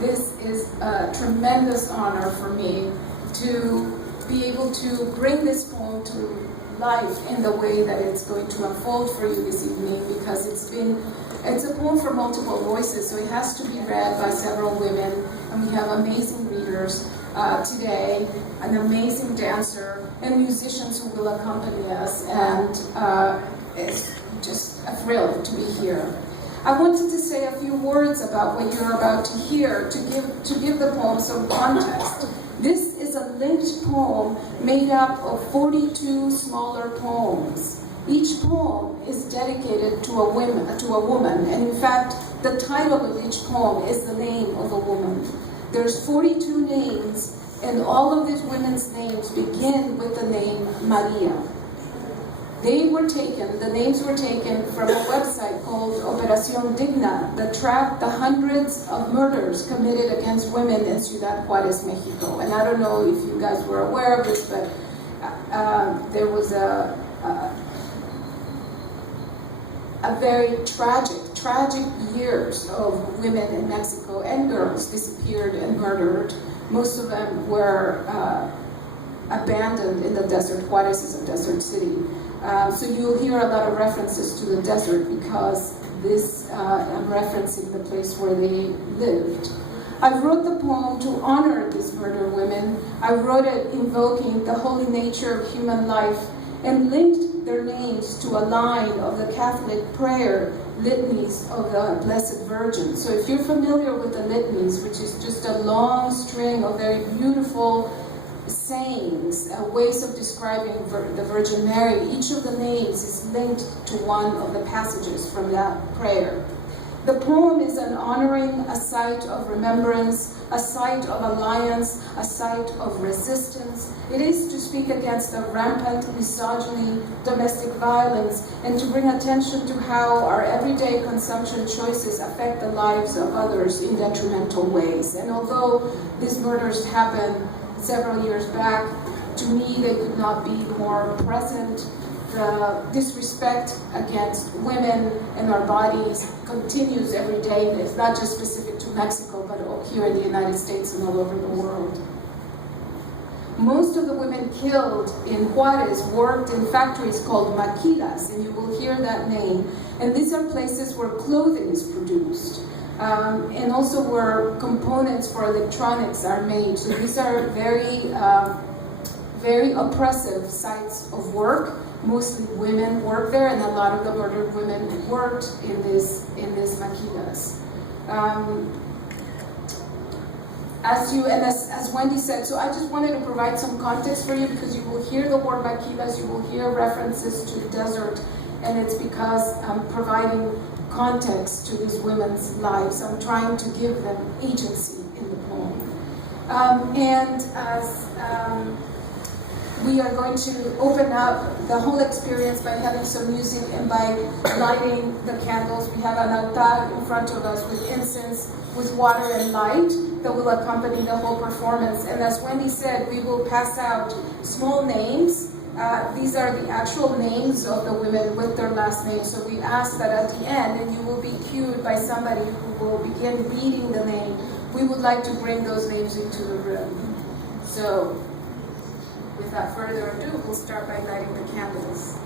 this is a tremendous honor for me to be able to bring this poem to life in the way that it's going to unfold for you this evening, because it's a poem for multiple voices, so it has to be read by several women, and we have amazing readers today, an amazing dancer, and musicians who will accompany us, and it's just a thrill to be here. I wanted to say a few words about what you're about to hear to give the poem some context. This is a linked poem made up of 42 smaller poems. Each poem is dedicated to a woman, and in fact, the title of each poem is the name of a woman. There's 42 names, and all of these women's names begin with the name Maria. The names were taken from a website called Operación Digna that tracked the hundreds of murders committed against women in Ciudad Juárez, Mexico. And I don't know if you guys were aware of this, but there was a very tragic years of women in Mexico and girls disappeared and murdered. Most of them were abandoned in the desert. Juárez is a desert city. So you'll hear a lot of references to the desert because I'm referencing the place where they lived. I wrote the poem to honor these murdered women. I wrote it invoking the holy nature of human life and linked their names to a line of the Catholic prayer litanies of the Blessed Virgin. So if you're familiar with the litanies, which is just a long string of very beautiful sayings, ways of describing the Virgin Mary, each of the names is linked to one of the passages from that prayer. The poem is an honoring, a site of remembrance, a site of alliance, a site of resistance. It is to speak against the rampant misogyny, domestic violence, and to bring attention to how our everyday consumption choices affect the lives of others in detrimental ways. And although these murders happened several years back, to me they could not be more present. The disrespect against women and our bodies continues every day. It's not just specific to Mexico, but here in the United States and all over the world. Most of the women killed in Juárez worked in factories called maquilas, and you will hear that name. And these are places where clothing is produced. And also where components for electronics are made. So these are very oppressive sites of work. Mostly women work there, and a lot of the murdered women worked in these maquilas. As Wendy said, so I just wanted to provide some context for you, because you will hear the word maquilas, you will hear references to the desert, and it's because I'm providing context to these women's lives. I'm trying to give them agency in the poem. We are going to open up the whole experience by having some music and by lighting the candles. We have an altar in front of us with incense, with water and light that will accompany the whole performance. And as Wendy said, we will pass out small names. These are the actual names of the women with their last names. So we ask that at the end, and you will be cued by somebody who will begin reading the name, we would like to bring those names into the room. So without further ado, we'll start by lighting the candles.